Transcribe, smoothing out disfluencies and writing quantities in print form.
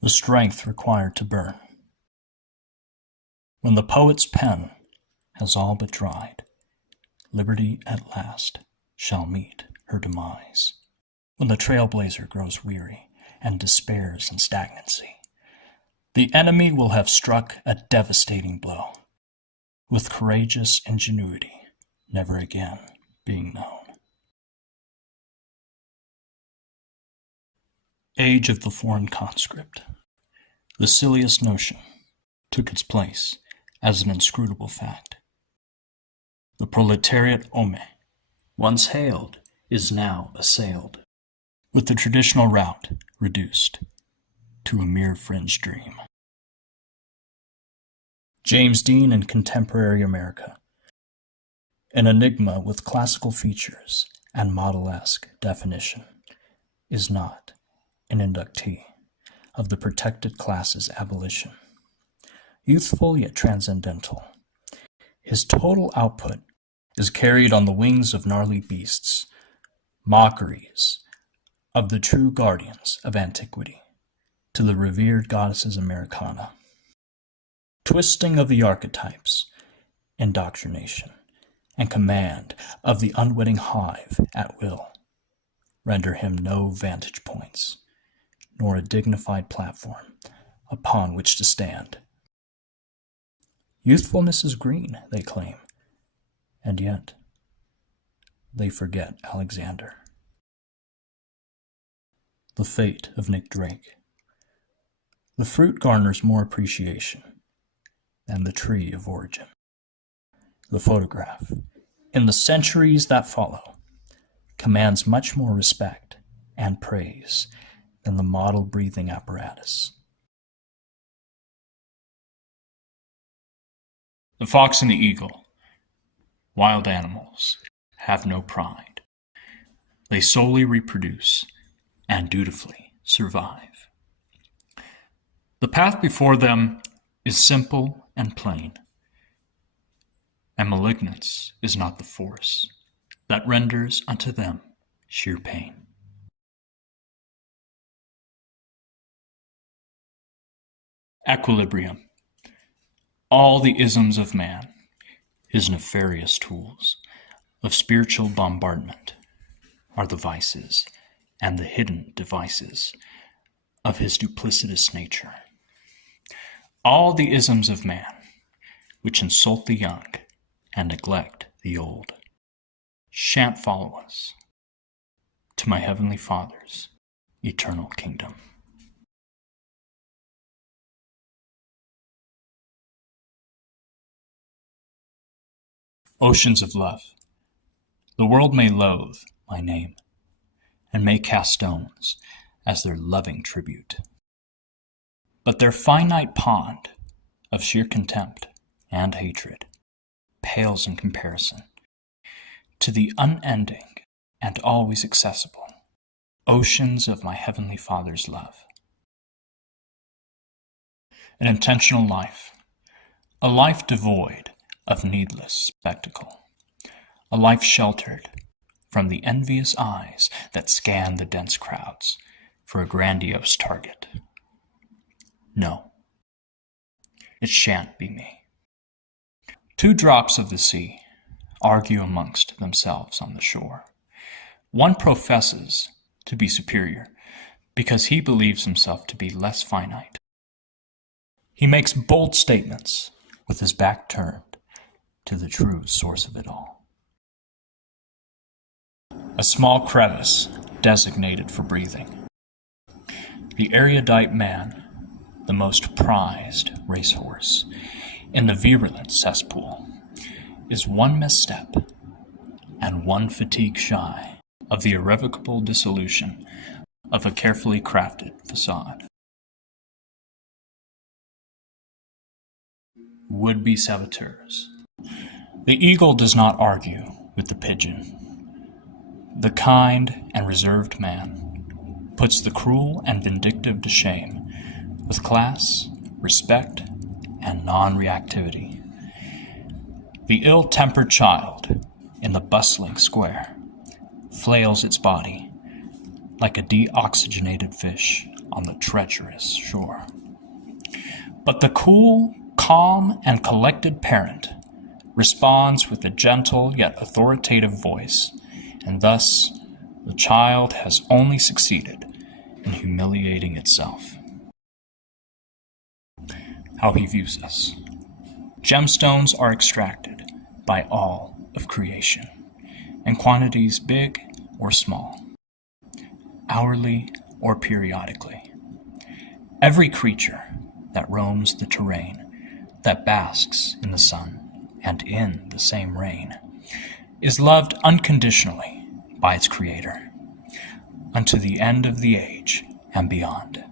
the strength required to burn. When the poet's pen has all but dried, liberty at last shall meet her demise. When the trailblazer grows weary and despairs in stagnancy, the enemy will have struck a devastating blow, with courageous ingenuity never again being known. Age of the foreign conscript. The silliest notion took its place as an inscrutable fact. The proletariat homme, once hailed, is now assailed, with the traditional route reduced to a mere fringe dream. James Dean in Contemporary America. An enigma with classical features and model-esque definition, is not an inductee of the protected classes' abolition. Youthful yet transcendental, his total output is carried on the wings of gnarly beasts, mockeries of the true guardians of antiquity, to the revered goddesses Americana. Twisting of the archetypes, indoctrination, and command of the unwitting hive at will render him no vantage points, nor a dignified platform upon which to stand. Youthfulness is green, they claim, and yet they forget Alexander. The fate of Nick Drake. The fruit garners more appreciation than the tree of origin. The photograph, in the centuries that follow, commands much more respect and praise than the model breathing apparatus. The fox and the eagle. Wild animals have no pride. They solely reproduce and dutifully survive. The path before them is simple and plain, and malignance is not the force that renders unto them sheer pain. Equilibrium. All the isms of man, his nefarious tools of spiritual bombardment, are the vices and the hidden devices of his duplicitous nature. All the isms of man, which insult the young and neglect the old, shan't follow us to my heavenly Father's eternal kingdom. Oceans of love. The world may loathe my name, and may cast stones as their loving tribute. But their finite pond of sheer contempt and hatred pales in comparison to the unending and always accessible oceans of my Heavenly Father's love. An intentional life, a life devoid of needless spectacle, a life sheltered from the envious eyes that scan the dense crowds for a grandiose target. No, it shan't be me. 2 drops of the sea argue amongst themselves on the shore. One professes to be superior because he believes himself to be less finite. He makes bold statements with his back turned to the true source of it all. A small crevice designated for breathing. The erudite man, the most prized racehorse in the virulent cesspool, is one misstep and one fatigue shy of the irrevocable dissolution of a carefully crafted facade. Would-be saboteurs. The eagle does not argue with the pigeon. The kind and reserved man puts the cruel and vindictive to shame with class, respect, and non-reactivity. The ill-tempered child in the bustling square flails its body like a deoxygenated fish on the treacherous shore. But the cool, calm, and collected parent responds with a gentle yet authoritative voice, and thus the child has only succeeded in humiliating itself. How he views us. Gemstones are extracted by all of creation, in quantities big or small, hourly or periodically. Every creature that roams the terrain, that basks in the sun and in the same rain, is loved unconditionally by its creator, unto the end of the age and beyond.